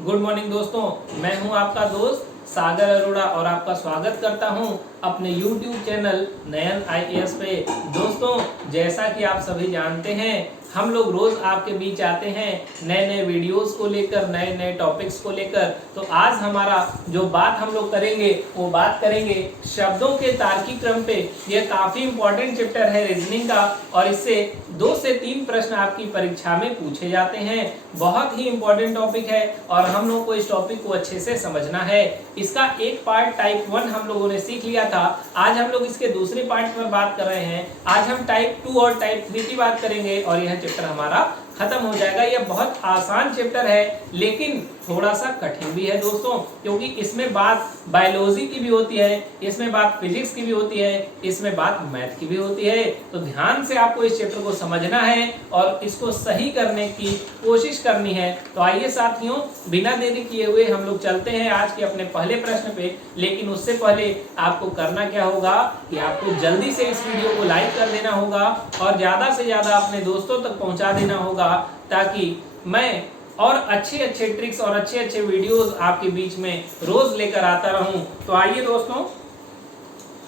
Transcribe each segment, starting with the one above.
Good morning दोस्तों, मैं हूं आपका दोस्त सागर अरोड़ा और आपका स्वागत करता हूं अपने YouTube चैनल नयन IAS पे। दोस्तों, जैसा कि आप सभी जानते हैं, हम लोग रोज आपके बीच आते हैं नए नए वीडियोस को लेकर, नए नए टॉपिक्स को लेकर। तो आज हमारा जो बात हम लोग करेंगे वो बात करेंगे शब्दों के तार्किक क्रम पे। यह काफी इंपॉर्टेंट चैप्टर है रीजनिंग का और इससे 2 से 3 प्रश्न आपकी परीक्षा में पूछे जाते हैं। बहुत ही इंपॉर्टेंट टॉपिक है और हम लोग को इस टॉपिक को अच्छे से समझना है। इसका एक पार्ट टाइप 1 हम लोगों ने सीख लिया था। आज हम लोग इसके दूसरे पार्ट पर बात कर रहे हैं। आज हम टाइप 2 और टाइप 3 की बात करेंगे और यह चैप्टर हमारा खत्म हो जाएगा। यह बहुत आसान चैप्टर है लेकिन थोड़ा सा कठिन भी है दोस्तों, क्योंकि इसमें बात बायोलॉजी की भी होती है, इसमें बात फिजिक्स की भी होती है, इसमें बात मैथ की भी होती है। तो ध्यान से आपको इस चैप्टर को समझना है और इसको सही करने की कोशिश करनी है। तो आइए साथियों, बिना देरी किए हुए हम लोग चलते हैं आज के अपने पहले प्रश्न पे। लेकिन उससे पहले आपको करना क्या होगा कि आपको जल्दी से इस वीडियो को लाइक कर देना होगा और ज्यादा से ज्यादा अपने दोस्तों तक पहुंचा देना होगा, ताकि मैं और अच्छे अच्छे ट्रिक्स और अच्छे अच्छे वीडियोस आपके बीच में रोज लेकर आता रहूं। तो आइए दोस्तों,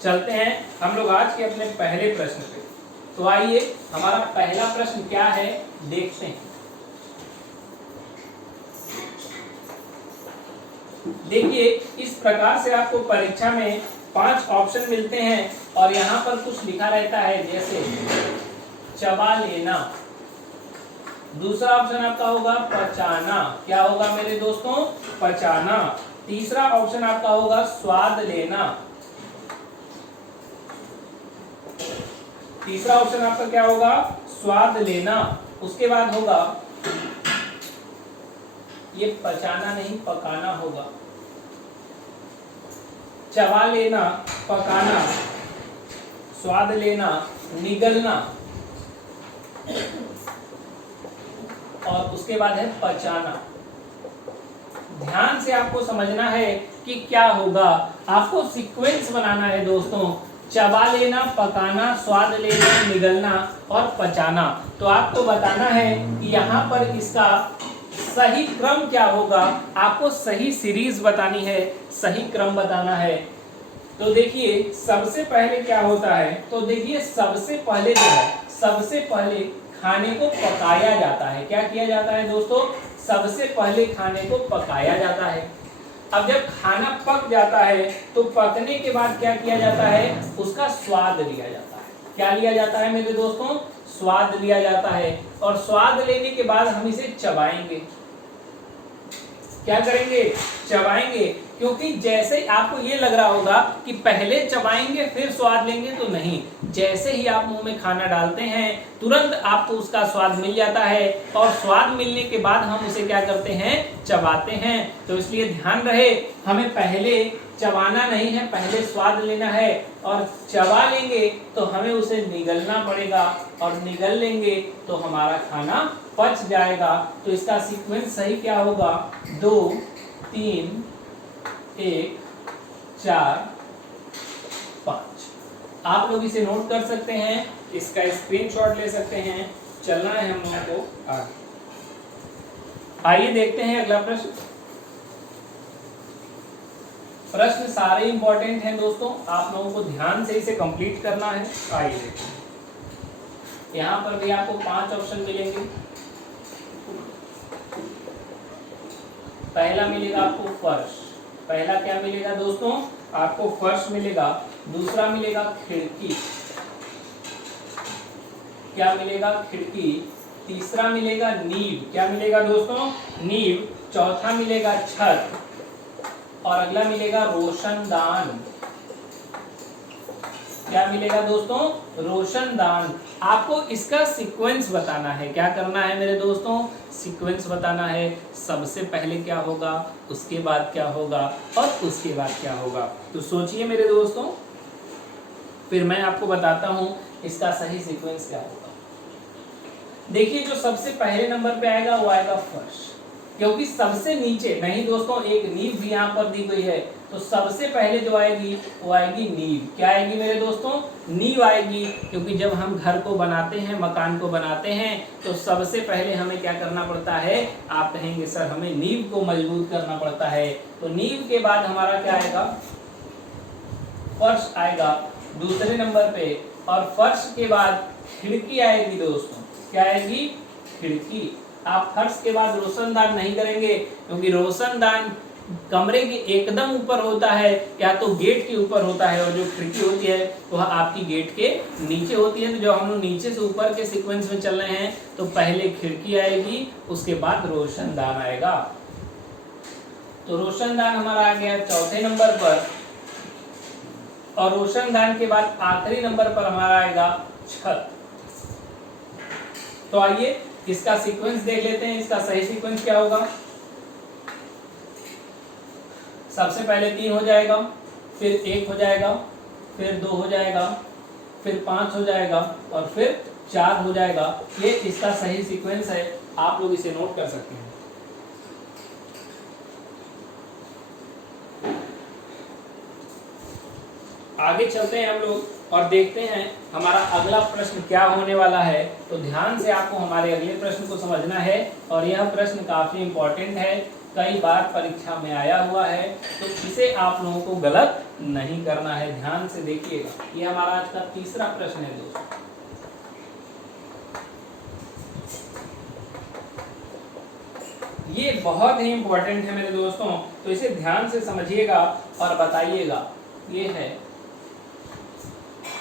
चलते हैं हम लोग आज के अपने पहले प्रश्न पे। तो आइए, हमारा पहला प्रश्न क्या है देखते हैं। देखिए, इस प्रकार से आपको परीक्षा में 5 ऑप्शन मिलते हैं और यहाँ पर कुछ लिखा रहता है, जैसे चबा लेना। दूसरा ऑप्शन आपका होगा पचाना। क्या होगा मेरे दोस्तों? पचाना। तीसरा ऑप्शन आपका होगा स्वाद लेना। तीसरा ऑप्शन आपका क्या होगा? स्वाद लेना। उसके बाद होगा, ये पचाना नहीं पकाना होगा, चबा लेना, पकाना, स्वाद लेना, निगलना और उसके बाद है पचाना। ध्यान से आपको समझना है कि क्या होगा। आपको सीक्वेंस बनाना है दोस्तों, चबा लेना, पकाना, स्वाद लेना, निगलना और पचाना। तो आपको बताना है कि यहाँ पर इसका सही क्रम क्या होगा। आपको सही सीरीज बतानी है, सही क्रम बताना है। तो देखिए, सबसे पहले क्या होता है, तो देखिए सबसे पहले जो है, सबसे पहले खाने को पकाया जाता है। क्या किया जाता है दोस्तों? सबसे पहले खाने को पकाया जाता है। अब जब खाना पक जाता है तो पकने के बाद क्या किया जाता है? उसका स्वाद लिया जाता है। क्या लिया जाता है मेरे दोस्तों? स्वाद लिया जाता है। और स्वाद लेने के बाद हम इसे चबाएंगे। क्या करेंगे? चबाएंगे। क्योंकि जैसे आपको ये लग रहा होगा कि पहले चबाएंगे फिर स्वाद लेंगे, तो नहीं। जैसे ही आप मुंह में खाना डालते हैं तुरंत आपको उसका स्वाद मिल जाता है और स्वाद मिलने के बाद हम उसे क्या करते हैं? चबाते हैं। तो इसलिए ध्यान रहे, हमें पहले चबाना नहीं है, पहले स्वाद लेना है। और चबा लेंगे तो हमें उसे निगलना पड़ेगा और निगल लेंगे तो हमारा खाना पच जाएगा। तो इसका सीक्वेंस सही क्या होगा? 2 3 1 4 5। आप लोग इसे नोट कर सकते हैं, इसका स्क्रीनशॉट ले सकते हैं। चलना है हम लोगों को आगे। आइए देखते हैं अगला प्रश्न। प्रश्न सारे इंपॉर्टेंट हैं दोस्तों, आप लोगों को ध्यान से इसे कंप्लीट करना है। आइए देखते हैं, यहाँ पर भी आपको 5 ऑप्शन मिलेंगे। पहला मिलेगा आपको फर्श। पहला क्या मिलेगा दोस्तों? आपको फर्श मिलेगा। दूसरा मिलेगा खिड़की। क्या मिलेगा? खिड़की। तीसरा मिलेगा नींव। क्या मिलेगा दोस्तों? नींव। चौथा मिलेगा छत और अगला मिलेगा रोशनदान। क्या मिलेगा दोस्तों? रोशनदान। आपको इसका सीक्वेंस बताना है। क्या करना है मेरे दोस्तों? सीक्वेंस बताना है। सबसे पहले क्या होगा, उसके बाद क्या होगा और उसके बाद क्या होगा। तो सोचिए मेरे दोस्तों, फिर मैं आपको बताता हूं इसका सही सीक्वेंस क्या होगा। देखिए, जो सबसे पहले नंबर पे आएगा वो आएगा फर्श। क्योंकि सबसे नीचे नहीं दोस्तों, एक नींव भी यहाँ पर दी गई है, तो सबसे पहले जो आएगी वो आएगी नींव। क्या आएगी मेरे दोस्तों? नींव आएगी, क्योंकि जब हम घर को बनाते हैं, मकान को बनाते हैं, तो सबसे पहले हमें क्या करना पड़ता है? आप कहेंगे सर हमें नींव को मजबूत करना पड़ता है। तो नींव के बाद हमारा क्या आएगा? फर्श आएगा दूसरे नंबर पे, और फर्श के बाद खिड़की आएगी दोस्तों। क्या आएगी? खिड़की। आप फर्श के बाद रोशनदान नहीं करेंगे, क्योंकि रोशनदान कमरे के एकदम ऊपर होता है, या तो गेट के ऊपर होता है, और जो खिड़की होती है वह आपकी गेट के नीचे होती है। तो जो हम लोग नीचे से ऊपर के सीक्वेंस में चल रहे हैं, तो पहले खिड़की आएगी, उसके बाद रोशनदान आएगा। तो रोशनदान हमारा आ गया चौथे नंबर पर, और रोशनदान के बाद आखिरी नंबर पर हमारा आएगा छत। तो आइए इसका सीक्वेंस देख लेते हैं। इसका सही सीक्वेंस क्या होगा? सबसे पहले 3 हो जाएगा, फिर 1 हो जाएगा, फिर 2 हो जाएगा, फिर 5 हो जाएगा, और फिर 4 हो जाएगा। ये इसका सही सीक्वेंस है, आप लोग इसे नोट कर सकते हैं। आगे चलते हैं हम लोग और देखते हैं हमारा अगला प्रश्न क्या होने वाला है। तो ध्यान से आपको हमारे अगले प्रश्न को समझना है, और यह प्रश्न काफी इंपॉर्टेंट है, कई बार परीक्षा में आया हुआ है, तो इसे आप लोगों को गलत नहीं करना है। ध्यान से देखिएगा, ये हमारा आज का तीसरा प्रश्न है दोस्तों। ये बहुत ही इंपॉर्टेंट है मेरे दोस्तों, तो इसे ध्यान से समझिएगा और बताइएगा। ये है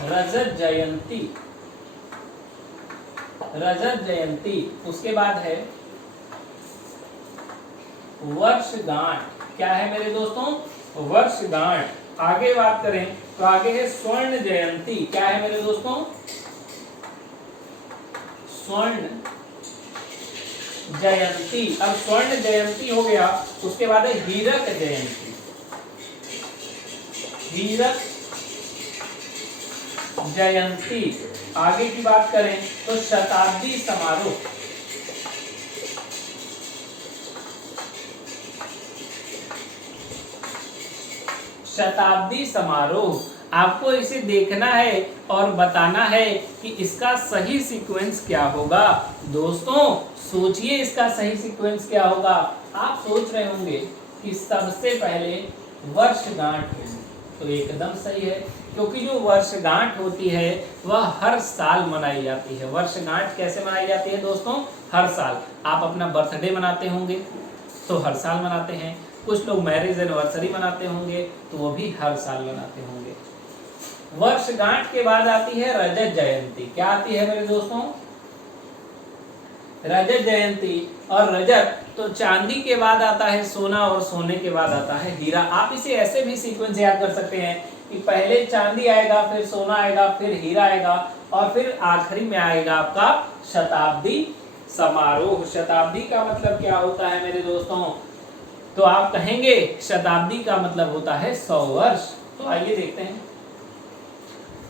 रजत जयंती। रजत जयंती, उसके बाद है वर्षगांठ। क्या है मेरे दोस्तों? वर्षगांठ। आगे बात करें तो आगे है स्वर्ण जयंती। क्या है मेरे दोस्तों? स्वर्ण जयंती। अब स्वर्ण जयंती हो गया, उसके बाद है हीरक जयंती। हीरक जयंती। आगे की बात करें तो शताब्दी समारोह। शताब्दी समारोह। आपको इसे देखना है और बताना है कि इसका सही सीक्वेंस क्या होगा। दोस्तों सोचिए इसका सही सीक्वेंस क्या होगा। आप सोच रहे होंगे कि सबसे पहले वर्षगांठ होगी, तो एकदम सही है, क्योंकि जो वर्षगांठ होती है वह हर साल मनाई जाती है। वर्षगांठ कैसे मनाई जाती है दोस्तों? हर साल। आप अपना बर्थडे मनाते होंगे तो हर साल मनाते हैं, कुछ लोग मैरिज एनिवर्सरी मनाते होंगे तो वो भी हर साल मनाते होंगे। वर्षगांठ के बाद आती है रजत जयंती। क्या आती है मेरे दोस्तों? रजत जयंती। और रजत तो चांदी के बाद आता है सोना, और सोने के बाद आता है हीरा। आप इसे ऐसे भी सीक्वेंस याद कर सकते हैं कि पहले चांदी आएगा, फिर सोना आएगा, फिर हीरा आएगा, और फिर आखिरी में आएगा आपका शताब्दी समारोह। शताब्दी का मतलब क्या होता है मेरे दोस्तों? तो आप कहेंगे शताब्दी का मतलब होता है 100 वर्ष। तो आइए देखते हैं।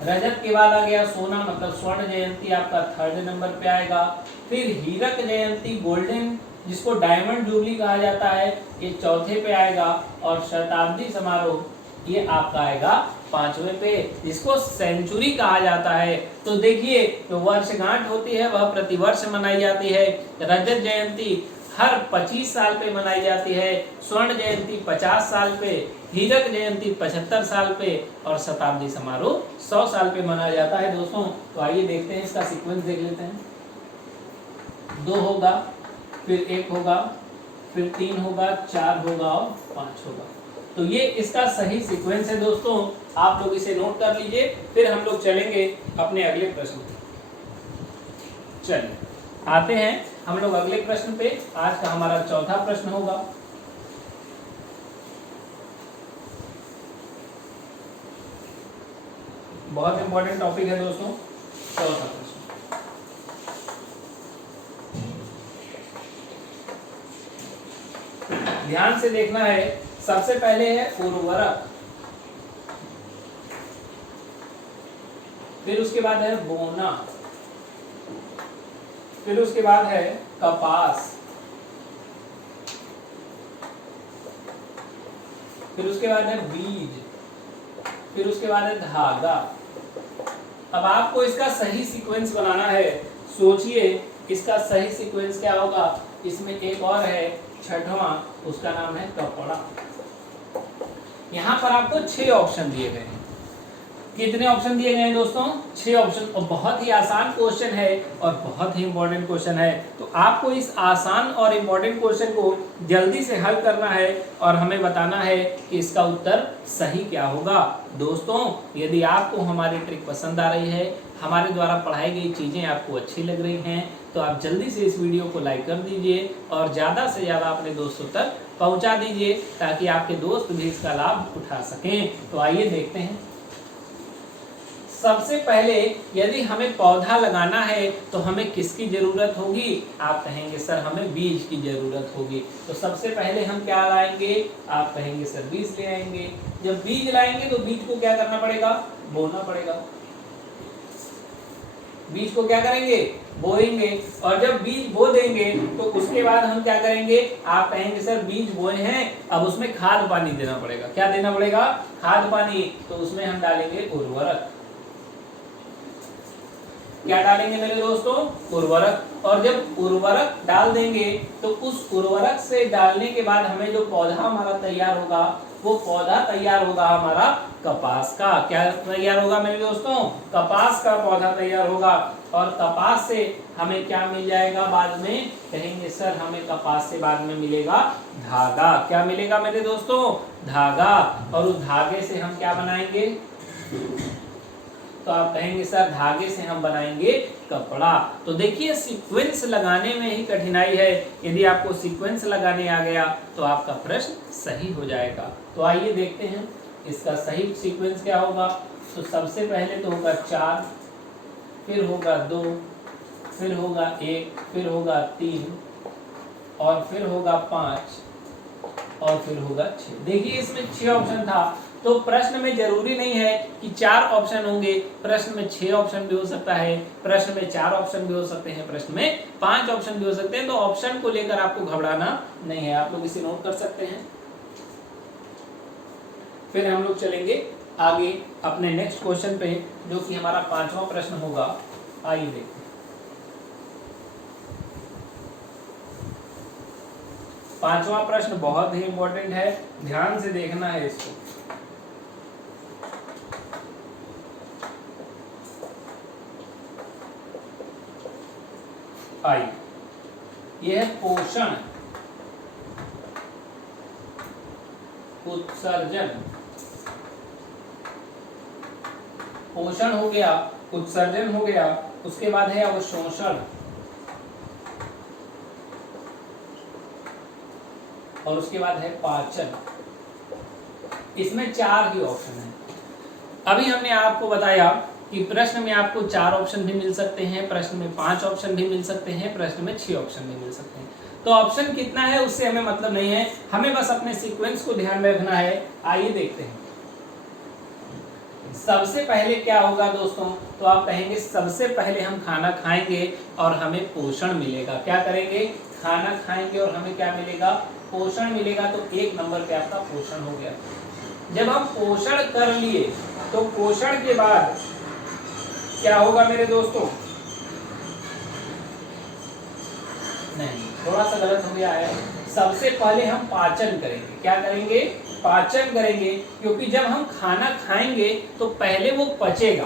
रजत के बाद आ गया सोना, मतलब स्वर्ण जयंती आपका थर्ड नंबर पे आएगा। फिर हीरक जयंती, गोल्डन, जिसको डायमंड जुबली कहा जाता है, ये चौथे पे आएगा। और शताब्दी समारोह ये आपका आएगा 5वें पे, जिसको सेंचुरी कहा जाता है। तो देखिए जो वर्षगांठ होती है वह प्रतिवर्ष मनाई जाती है। रजत जयंती हर 25 साल पे मनाई जाती है। स्वर्ण जयंती 50 साल पे, हीरक जयंती 75 साल पे, और शताब्दी समारोह 100 साल पे मनाया जाता है दोस्तों। तो आइए देखते हैं, इसका सीक्वेंस देख लेते हैं। 2 होगा, फिर 1 होगा, फिर 3 होगा, 4 होगा और 5 होगा। तो ये इसका सही सीक्वेंस है दोस्तों। आप लोग इसे नोट कर लीजिए, फिर हम लोग चलेंगे अपने अगले प्रश्न पे। चलिए आते हैं हम लोग अगले प्रश्न पे। आज का हमारा चौथा प्रश्न होगा। बहुत इंपॉर्टेंट टॉपिक है दोस्तों, चौथा प्रश्न। ध्यान से देखना है। सबसे पहले है उर्वरक, फिर उसके बाद है बोना, फिर उसके बाद है कपास, फिर उसके बाद है बीज, फिर उसके बाद है धागा। अब आपको इसका सही सीक्वेंस बनाना है। सोचिए इसका सही सीक्वेंस क्या होगा। इसमें एक और है छठवां, उसका नाम है कपड़ा। यहां पर आपको 6 ऑप्शन दिए गए हैं। कितने ऑप्शन दिए गए हैं दोस्तों? 6 ऑप्शन। और बहुत ही आसान क्वेश्चन है और बहुत ही इंपॉर्टेंट क्वेश्चन है। तो आपको इस आसान और इंपॉर्टेंट क्वेश्चन को जल्दी से हल करना है और हमें बताना है कि इसका उत्तर सही क्या होगा। दोस्तों, यदि आपको हमारी ट्रिक पसंद आ रही है, हमारे द्वारा पढ़ाई गई चीजें आपको अच्छी लग रही हैं, तो आप जल्दी से इस वीडियो को लाइक कर दीजिए और ज्यादा से ज्यादा अपने दोस्तों तक पहुंचा दीजिए, ताकि आपके दोस्त भी इसका लाभ उठा सकें। तो आइए देखते हैं। सबसे पहले यदि हमें पौधा लगाना है तो हमें किसकी जरूरत होगी? आप कहेंगे सर हमें बीज की जरूरत होगी। तो सबसे पहले हम क्या लाएंगे? आप कहेंगे सर बीज ले आएंगे। जब बीज लाएंगे तो बीज को क्या करना पड़ेगा? बोना पड़ेगा। बीज को क्या करेंगे? बोएंगे। और जब बीज बो देंगे तो उसके बाद हम क्या करेंगे? आप कहेंगे सर बीज बोए हैं, अब उसमें खाद पानी देना पड़ेगा। क्या देना पड़ेगा? खाद पानी। तो उसमें हम डालेंगे उर्वरक। क्या डालेंगे मेरे दोस्तों? उर्वरक। और जब उर्वरक डाल देंगे तो उस उर्वरक से डालने के बाद हमें जो पौधा हमारा तैयार होगा, वो पौधा तैयार होगा हमारा कपास का। क्या तैयार होगा मेरे दोस्तों? कपास का पौधा तैयार होगा। और कपास से हमें क्या मिल जाएगा बाद में? कहेंगे सर हमें कपास से बाद में मिलेगा धागा। क्या मिलेगा मेरे दोस्तों? धागा। और उस धागे से हम क्या बनाएंगे? तो आप कहेंगे सर धागे से हम बनाएंगे कपड़ा। तो देखिए सीक्वेंस लगाने में ही कठिनाई है। यदि आपको सीक्वेंस लगाने आ गया तो आपका प्रश्न सही हो जाएगा। तो आइए देखते हैं इसका सही सीक्वेंस क्या होगा। तो सबसे पहले तो होगा 4, फिर होगा 2, फिर होगा 1, फिर होगा 3 और फिर होगा 5 और फिर होगा 6। देखिए इसमें 6 ऑप्शन था। तो प्रश्न में जरूरी नहीं है कि 4 ऑप्शन होंगे, प्रश्न में 6 ऑप्शन भी हो सकता है, प्रश्न में 4 ऑप्शन भी हो सकते हैं, प्रश्न में 5 ऑप्शन भी हो सकते हैं। तो ऑप्शन को लेकर आपको घबराना नहीं है। आप लोग इसे नोट कर सकते हैं। फिर हम लोग चलेंगे आगे अपने नेक्स्ट क्वेश्चन पे, जो कि हमारा 5वां प्रश्न होगा। आइए देखते हैं। 5वां प्रश्न बहुत ही इंपॉर्टेंट है, ध्यान से देखना है इसको। आइए, यह है पोषण, उत्सर्जन। पोषण हो गया, उत्सर्जन हो गया, उसके बाद है अवशोषण और उसके बाद है पाचन। इसमें 4 ही ऑप्शन है। अभी हमने आपको बताया कि प्रश्न में आपको 4 ऑप्शन भी मिल सकते हैं, प्रश्न में 5 ऑप्शन भी मिल सकते हैं, प्रश्न में 6 ऑप्शन भी मिल सकते हैं। तो ऑप्शन कितना है उससे हमें मतलब नहीं है, हमें बस अपने सीक्वेंस को ध्यान में रखना है। आइए देखते हैं। सबसे पहले क्या होगा दोस्तों? तो आप कहेंगे सबसे पहले हम खाना खाएंगे और हमें पोषण मिलेगा। क्या करेंगे? खाना खाएंगे और हमें क्या मिलेगा? पोषण मिलेगा। तो 1 नंबर पे आपका पोषण हो गया। जब हम पोषण कर लिए तो पोषण के बाद क्या होगा मेरे दोस्तों? नहीं, थोड़ा सा गलत हो गया है। सबसे पहले हम पाचन करेंगे। क्या करेंगे? पाचन करेंगे, क्योंकि जब हम खाना खाएंगे तो पहले वो पचेगा।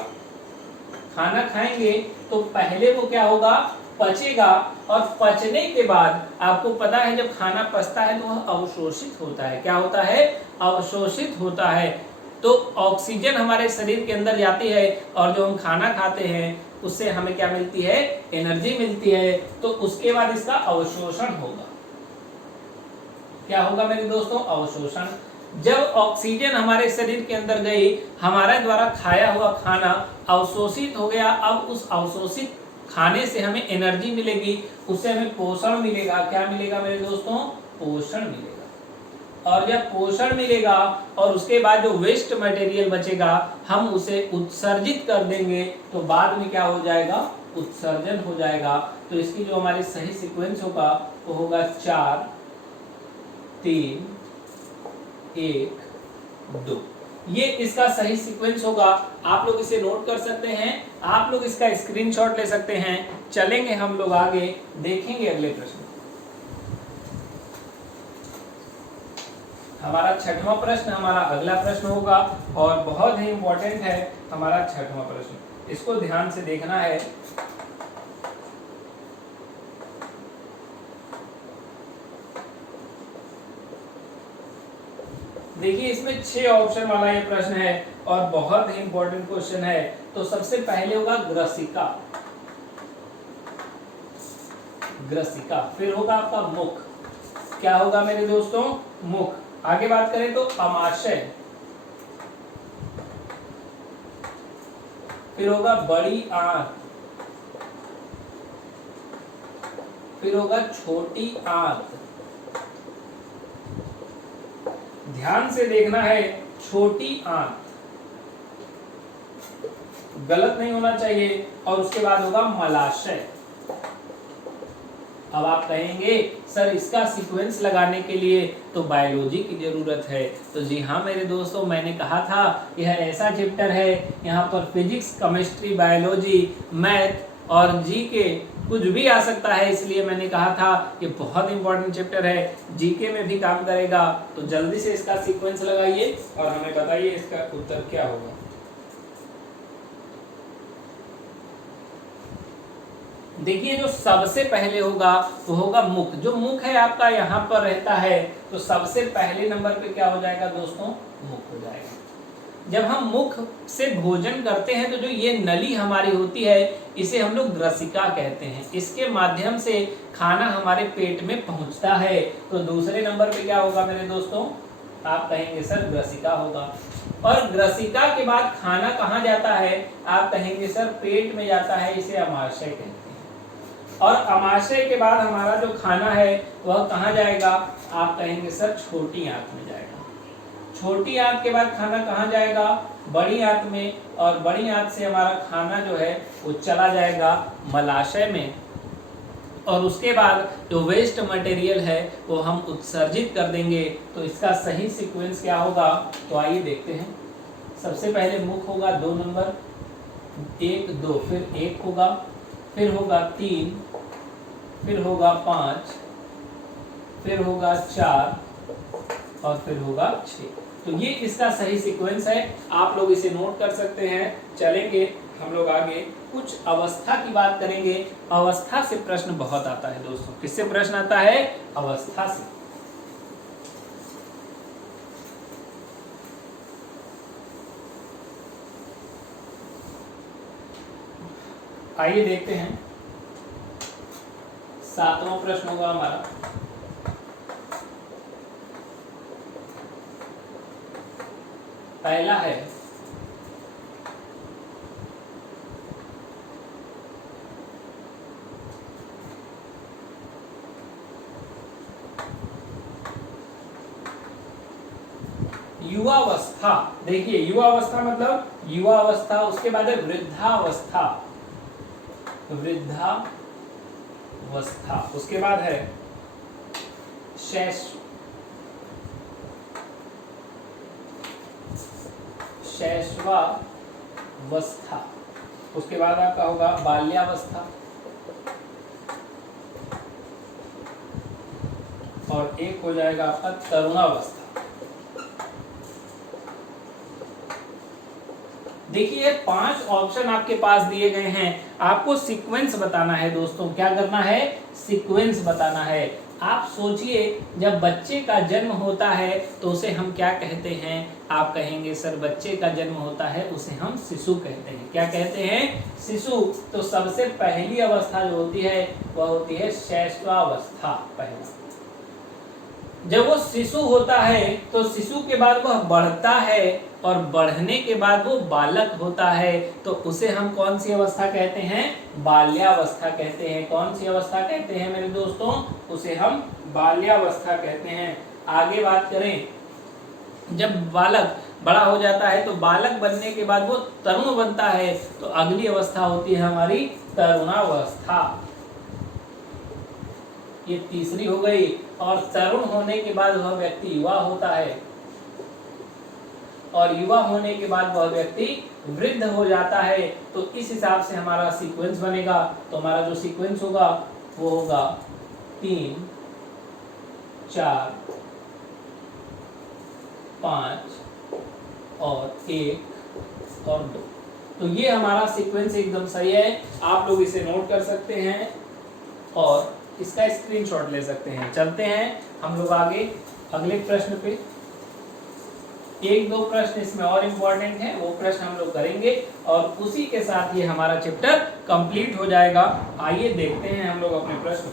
खाना खाएंगे तो पहले वो क्या होगा? पचेगा। और पचने के बाद आपको पता है जब खाना पचता है तो वह अवशोषित होता है। क्या होता है? अवशोषित होता है। तो ऑक्सीजन हमारे शरीर के अंदर जाती है और जो हम खाना खाते हैं उससे हमें क्या मिलती है? एनर्जी मिलती है। तो उसके बाद इसका अवशोषण होगा। क्या होगा मेरे दोस्तों? अवशोषण। जब ऑक्सीजन हमारे शरीर के अंदर गई, हमारे द्वारा खाया हुआ खाना अवशोषित हो गया। अब उस अवशोषित खाने से हमें एनर्जी मिलेगी, उससे हमें पोषण मिलेगा। क्या मिलेगा मेरे दोस्तों? पोषण मिलेगा। और जब पोषण मिलेगा और उसके बाद जो वेस्ट मटेरियल बचेगा हम उसे उत्सर्जित कर देंगे, तो बाद में क्या हो जाएगा? उत्सर्जन हो जाएगा। तो इसकी जो हमारी सही सीक्वेंस होगा वो होगा 4, 3, 1 2। ये इसका सही सीक्वेंस होगा। आप लोग इसे नोट कर सकते हैं, आप लोग इसका स्क्रीनशॉट ले सकते हैं। चलेंगे हम लोग आगे, देखेंगे अगले प्रश्न। हमारा 6वां प्रश्न हमारा अगला प्रश्न होगा और बहुत ही इंपॉर्टेंट है हमारा 6वां प्रश्न। इसको ध्यान से देखना है। देखिए इसमें 6 ऑप्शन वाला ये प्रश्न है और बहुत ही इंपॉर्टेंट क्वेश्चन है। तो सबसे पहले होगा ग्रसिका, ग्रसिका, फिर होगा आपका मुख। क्या होगा मेरे दोस्तों? मुख। आगे बात करें तो अमाशय, फिर होगा बड़ी आंत, फिर होगा छोटी आंत। ध्यान से देखना है, छोटी आंत गलत नहीं होना चाहिए। और उसके बाद होगा मलाशय। अब आप कहेंगे सर इसका सीक्वेंस लगाने के लिए तो बायोलॉजी की जरूरत है। तो जी हाँ मेरे दोस्तों, मैंने कहा था यह ऐसा चैप्टर है, यहाँ पर फिजिक्स, केमिस्ट्री, बायोलॉजी, मैथ और जीके कुछ भी आ सकता है। इसलिए मैंने कहा था ये बहुत इंपॉर्टेंट चैप्टर है, जीके में भी काम करेगा। तो जल्दी से इसका सीक्वेंस लगाइए और हमें बताइए इसका उत्तर क्या होगा। देखिए जो सबसे पहले होगा वो होगा मुख। जो मुख है आपका यहाँ पर रहता है, तो सबसे पहले नंबर पे क्या हो जाएगा दोस्तों? मुख हो जाएगा। जब हम मुख से भोजन करते हैं तो जो ये नली हमारी होती है इसे हम लोग ग्रसिका कहते हैं। इसके माध्यम से खाना हमारे पेट में पहुंचता है। तो दूसरे नंबर पे क्या होगा मेरे दोस्तों? आप कहेंगे सर ग्रसिका होगा। और ग्रसिका के बाद खाना कहाँ जाता है? आप कहेंगे सर पेट में जाता है, इसे अमाशय कहते हैं। और अमाशय के बाद हमारा जो खाना है वह कहाँ जाएगा? आप कहेंगे सर छोटी आंत में जाएगा। छोटी आंत के बाद खाना कहाँ जाएगा? बड़ी आंत में। और बड़ी आंत से हमारा खाना जो है वो चला जाएगा मलाशय में। और उसके बाद जो वेस्ट मटेरियल है वो हम उत्सर्जित कर देंगे। तो इसका सही सीक्वेंस क्या होगा? तो आइए देखते हैं। सबसे पहले मुख होगा 2 नंबर, 1 2, फिर 1 होगा, फिर होगा 3, फिर होगा 5, फिर होगा 4 और फिर होगा 6। तो ये इसका सही सीक्वेंस है। आप लोग इसे नोट कर सकते हैं। चलेंगे हम लोग आगे, कुछ अवस्था की बात करेंगे। अवस्था से प्रश्न बहुत आता है दोस्तों। किससे प्रश्न आता है? अवस्था से। आइए देखते हैं। 7वां प्रश्न होगा हमारा। पहला है युवावस्था। देखिए युवावस्था मतलब युवावस्था, उसके बाद है वृद्धावस्था, वृद्धावस्था, उसके बाद है शैशवावस्था, उसके बाद आपका होगा बाल्यावस्था और एक हो जाएगा आपका तरुणावस्था। देखिए 5 ऑप्शन आपके पास दिए गए हैं। आपको सीक्वेंस बताना है दोस्तों। क्या करना है? सीक्वेंस बताना है। आप सोचिए जब बच्चे का जन्म होता है तो उसे हम क्या कहते हैं? आप कहेंगे सर बच्चे का जन्म होता है उसे हम शिशु कहते हैं। क्या कहते हैं? शिशु। तो सबसे पहली अवस्था जो होती है वह होती है शैशवावस्था। पहला जब वो शिशु होता है तो शिशु के बाद वह बढ़ता है और बढ़ने के बाद वो बालक होता है। तो उसे हम कौन सी अवस्था कहते हैं? बाल्यावस्था कहते हैं। कौन सी अवस्था कहते हैं मेरे दोस्तों? उसे हम बाल्यावस्था कहते हैं। आगे बात करें, जब बालक बड़ा हो जाता है तो बालक बनने के बाद वो तरुण बनता है। तो अगली अवस्था होती है हमारी तरुणावस्था। ये तीसरी हो गई। और तरुण होने के बाद वह व्यक्ति युवा होता है। और युवा होने के बाद वह व्यक्ति वृद्ध हो जाता है। तो इस हिसाब से हमारा सीक्वेंस बनेगा। तो हमारा जो सीक्वेंस होगा वो होगा 3, 4, 5 और 1 और 2। तो ये हमारा सीक्वेंस एकदम सही है। आप लोग इसे नोट कर सकते हैं और इसका स्क्रीनशॉट ले सकते हैं। चलते हैं हम लोग आगे अगले प्रश्न पे। 1-2 प्रश्न इसमें और इम्पोर्टेंट है, वो प्रश्न हम लोग करेंगे और उसी के साथ ये हमारा चैप्टर कंप्लीट हो जाएगा। आइए देखते हैं हम लोग अपने प्रश्न।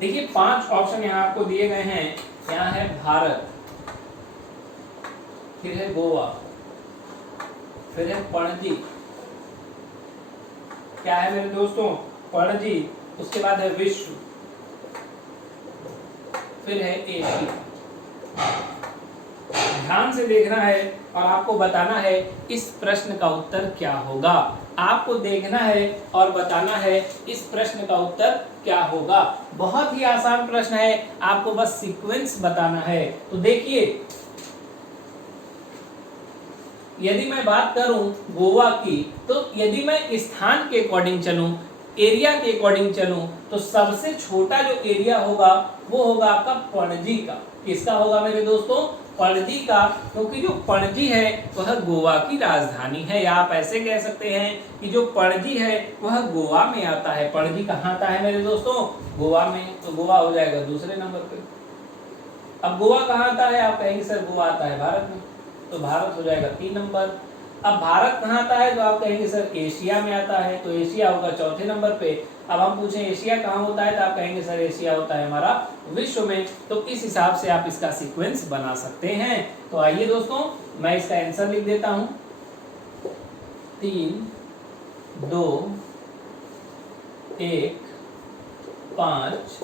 देखिए 5 ऑप्शन यहाँ आपको दिए गए हैं। यहाँ है भारत, फिर है गोवा, फिर है पणजी, क्या है मेरे दोस्तों, पणजी, उसके बाद है विश्व, फिर है एशिया। ध्यान से देखना है और आपको बताना है इस प्रश्न का उत्तर क्या होगा। आपको देखना है और बताना है इस प्रश्न का उत्तर क्या होगा। बहुत ही आसान प्रश्न है, आपको बस सीक्वेंस बताना है। तो देखिए, यदि मैं बात करूं गोवा की, तो यदि मैं स्थान के अकॉर्डिंग चलूं, एरिया के अकॉर्डिंग चलूं, तो सबसे छोटा जो एरिया होगा वो होगा आपका पणजी का। किसका होगा मेरे दोस्तों, पणजी का, क्योंकि जो पणजी है वह गोवा की राजधानी है। या आप ऐसे कह सकते हैं कि जो पणजी है वह गोवा में आता है। पणजी कहाँ आता है मेरे दोस्तों, गोवा में। तो गोवा हो जाएगा दूसरे नंबर पे। अब गोवा कहाँ आता है, आप कहेंगे सर गोवा आता है भारत में, तो भारत हो जाएगा 3 नंबर। अब भारत कहाँ आता है, तो आप कहेंगे सर एशिया में आता है, तो एशिया होगा चौथे नंबर पे। अब हम पूछें एशिया कहाँ होता है, तो आप कहेंगे सर एशिया होता है हमारा विश्व में। तो इस हिसाब से आप इसका सीक्वेंस बना सकते हैं। तो आइए दोस्तों, मैं इसका आंसर लिख देता हूं। 3, 2, 1, 5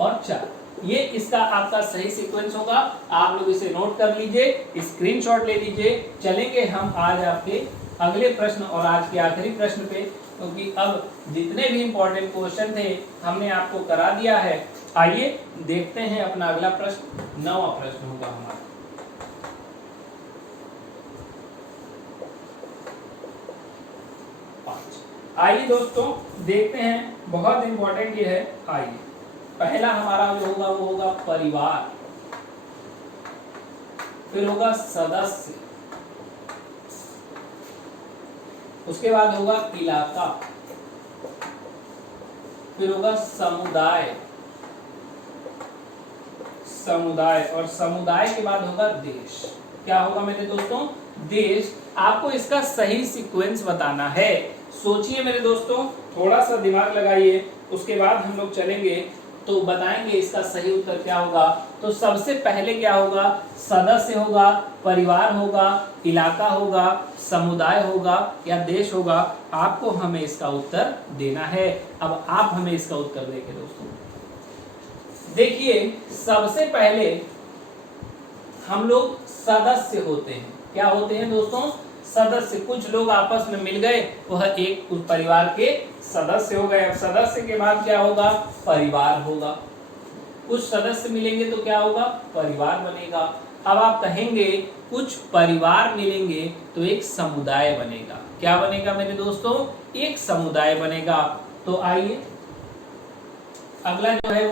और 4, ये इसका आपका सही सीक्वेंस होगा। आप लोग इसे नोट कर लीजिए, स्क्रीनशॉट ले लीजिए। चलेंगे हम आज आपके अगले प्रश्न और आज के आखिरी प्रश्न पे, क्योंकि अब जितने भी इंपॉर्टेंट क्वेश्चन थे हमने आपको करा दिया है। आइए देखते हैं अपना अगला प्रश्न। 9वां प्रश्न होगा हमारा। आइए दोस्तों देखते हैं, बहुत इंपॉर्टेंट ये है। आइए, पहला हमारा जो होगा वो होगा परिवार, फिर होगा सदस्य, उसके बाद होगा इलाका, फिर होगा समुदाय, समुदाय, और समुदाय के बाद होगा देश। क्या होगा मेरे दोस्तों, देश। आपको इसका सही सीक्वेंस बताना है। सोचिए मेरे दोस्तों, थोड़ा सा दिमाग लगाइए, उसके बाद हम लोग चलेंगे तो बताएंगे इसका सही उत्तर क्या होगा। तो सबसे पहले क्या होगा, सदस्य होगा, परिवार होगा, इलाका होगा, समुदाय होगा या देश होगा। आपको हमें इसका उत्तर देना है। अब आप हमें इसका उत्तर देंगे दोस्तों। देखिए, सबसे पहले हम लोग सदस्य होते हैं। क्या होते हैं दोस्तों, सदस्य। कुछ लोग आपस में मिल गए, वह एक परिवार के सदस्य हो गए। अब सदस्य के बाद क्या होगा, परिवार होगा। कुछ सदस्य मिलेंगे तो क्या होगा, परिवार बनेगा। अब आप कहेंगे कुछ परिवार मिलेंगे तो एक समुदाय बनेगा। क्या बनेगा मेरे दोस्तों, एक समुदाय बनेगा। तो आइए अगला जो है